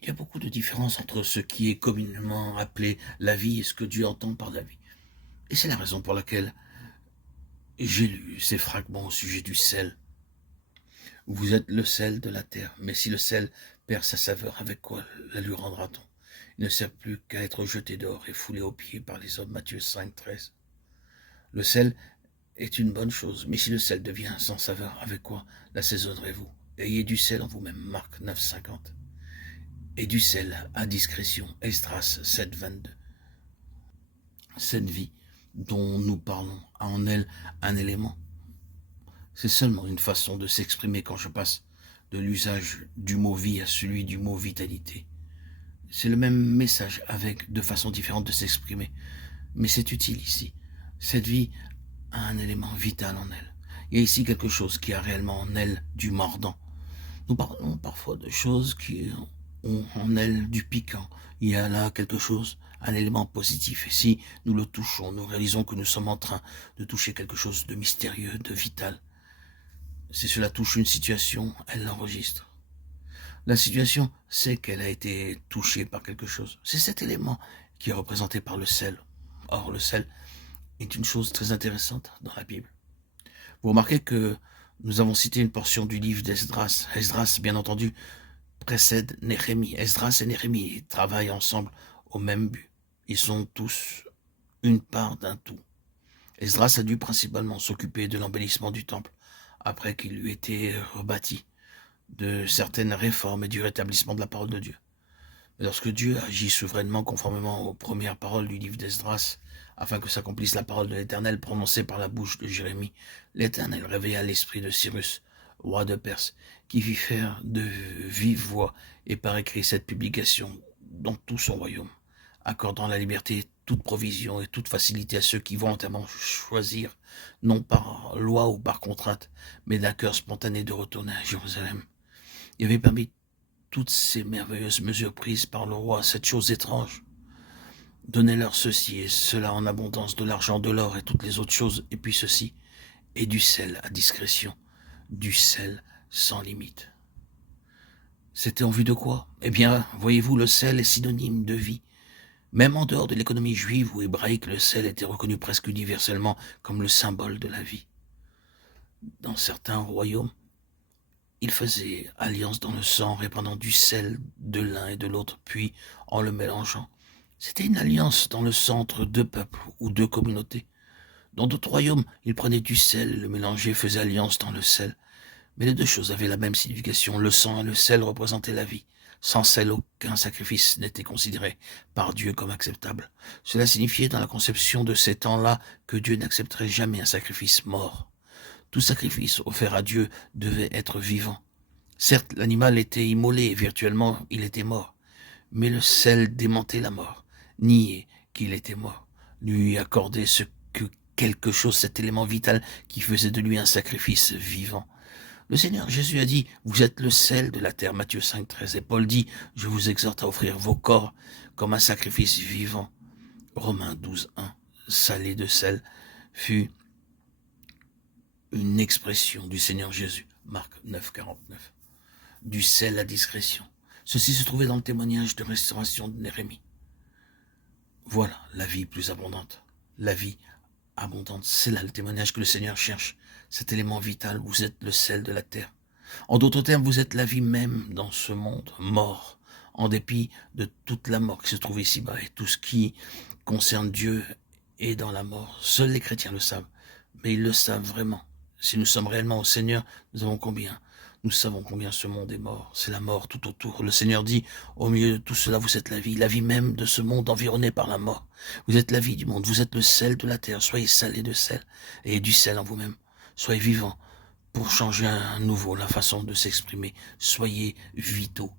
Il y a beaucoup de différences entre ce qui est communément appelé la vie et ce que Dieu entend par la vie. Et c'est la raison pour laquelle j'ai lu ces fragments au sujet du sel. Vous êtes le sel de la terre, mais si le sel perd sa saveur, avec quoi la lui rendra-t-on? Il ne sert plus qu'à être jeté dehors et foulé aux pieds par les hommes. Matthieu 5, 13. Le sel est une bonne chose, mais si le sel devient sans saveur, avec quoi l'assaisonnerez-vous? Ayez du sel en vous-même. Marc 9, 50. Et du sel à discrétion. Esdras 7, 22. Cette vie dont nous parlons a en elle un élément. C'est seulement une façon de s'exprimer quand je passe de l'usage du mot vie à celui du mot vitalité. C'est le même message avec deux façons différentes de s'exprimer. Mais c'est utile ici. Cette vie a un élément vital en elle. Il y a ici quelque chose qui a réellement en elle du mordant. Nous parlons parfois de choses qui ont en elles du piquant. Il y a là quelque chose, un élément positif. Et si nous le touchons, nous réalisons que nous sommes en train de toucher quelque chose de mystérieux, de vital. Si cela touche une situation, elle l'enregistre. La situation sait qu'elle a été touchée par quelque chose. C'est cet élément qui est représenté par le sel. Or, le sel est une chose très intéressante dans la Bible. Vous remarquez que nous avons cité une portion du livre d'Esdras. Esdras, bien entendu, précède Néhémie. Esdras et Néhémie travaillent ensemble au même but. Ils sont tous une part d'un tout. Esdras a dû principalement s'occuper de l'embellissement du temple, après qu'il lui était rebâti, de certaines réformes et du rétablissement de la parole de Dieu. Mais lorsque Dieu agit souverainement conformément aux premières paroles du livre d'Esdras, afin que s'accomplisse la parole de l'Éternel prononcée par la bouche de Jérémie, l'Éternel réveilla l'esprit de Cyrus, roi de Perse, qui fit faire de vive voix et par écrit cette publication dans tout son royaume, accordant la liberté, toute provision et toute facilité à ceux qui volontairement choisir, non par loi ou par contrainte, mais d'un cœur spontané de retourner à Jérusalem. Il y avait parmi toutes ces merveilleuses mesures prises par le roi cette chose étrange. Donnez-leur ceci et cela en abondance, de l'argent, de l'or et toutes les autres choses, et puis ceci, et du sel à discrétion, du sel sans limite. C'était en vue de quoi? Eh bien, voyez-vous, le sel est synonyme de vie. Même en dehors de l'économie juive ou hébraïque, le sel était reconnu presque universellement comme le symbole de la vie. Dans certains royaumes, ils faisaient alliance dans le sang, répandant du sel de l'un et de l'autre, puis en le mélangeant. C'était une alliance dans le sang entre deux peuples ou deux communautés. Dans d'autres royaumes, ils prenaient du sel, le mélangeaient, faisaient alliance dans le sel. Mais les deux choses avaient la même signification. Le sang et le sel représentaient la vie. Sans sel, aucun sacrifice n'était considéré par Dieu comme acceptable. Cela signifiait dans la conception de ces temps-là que Dieu n'accepterait jamais un sacrifice mort. Tout sacrifice offert à Dieu devait être vivant. Certes, l'animal était immolé et virtuellement il était mort. Mais le sel démentait la mort, niait qu'il était mort, lui accordait ce que quelque chose, cet élément vital qui faisait de lui un sacrifice vivant. Le Seigneur Jésus a dit, vous êtes le sel de la terre, Matthieu 5, 13. Et Paul dit, je vous exhorte à offrir vos corps comme un sacrifice vivant. Romains 12, 1. Salé de sel fut une expression du Seigneur Jésus. Marc 9, 49. Du sel à discrétion. Ceci se trouvait dans le témoignage de restauration de Néhémie. Voilà la vie plus abondante. La vie abondante, c'est là le témoignage que le Seigneur cherche. Cet élément vital, vous êtes le sel de la terre. En d'autres termes, vous êtes la vie même dans ce monde mort, en dépit de toute la mort qui se trouve ici-bas et tout ce qui concerne Dieu est dans la mort. Seuls les chrétiens le savent, mais ils le savent vraiment. Si nous sommes réellement au Seigneur, nous savons combien ce monde est mort. C'est la mort tout autour. Le Seigneur dit, au milieu de tout cela, vous êtes la vie même de ce monde environné par la mort. Vous êtes la vie du monde, vous êtes le sel de la terre. Soyez salés de sel et du sel en vous-même. Soyez vivants pour changer à nouveau la façon de s'exprimer. Soyez vitaux.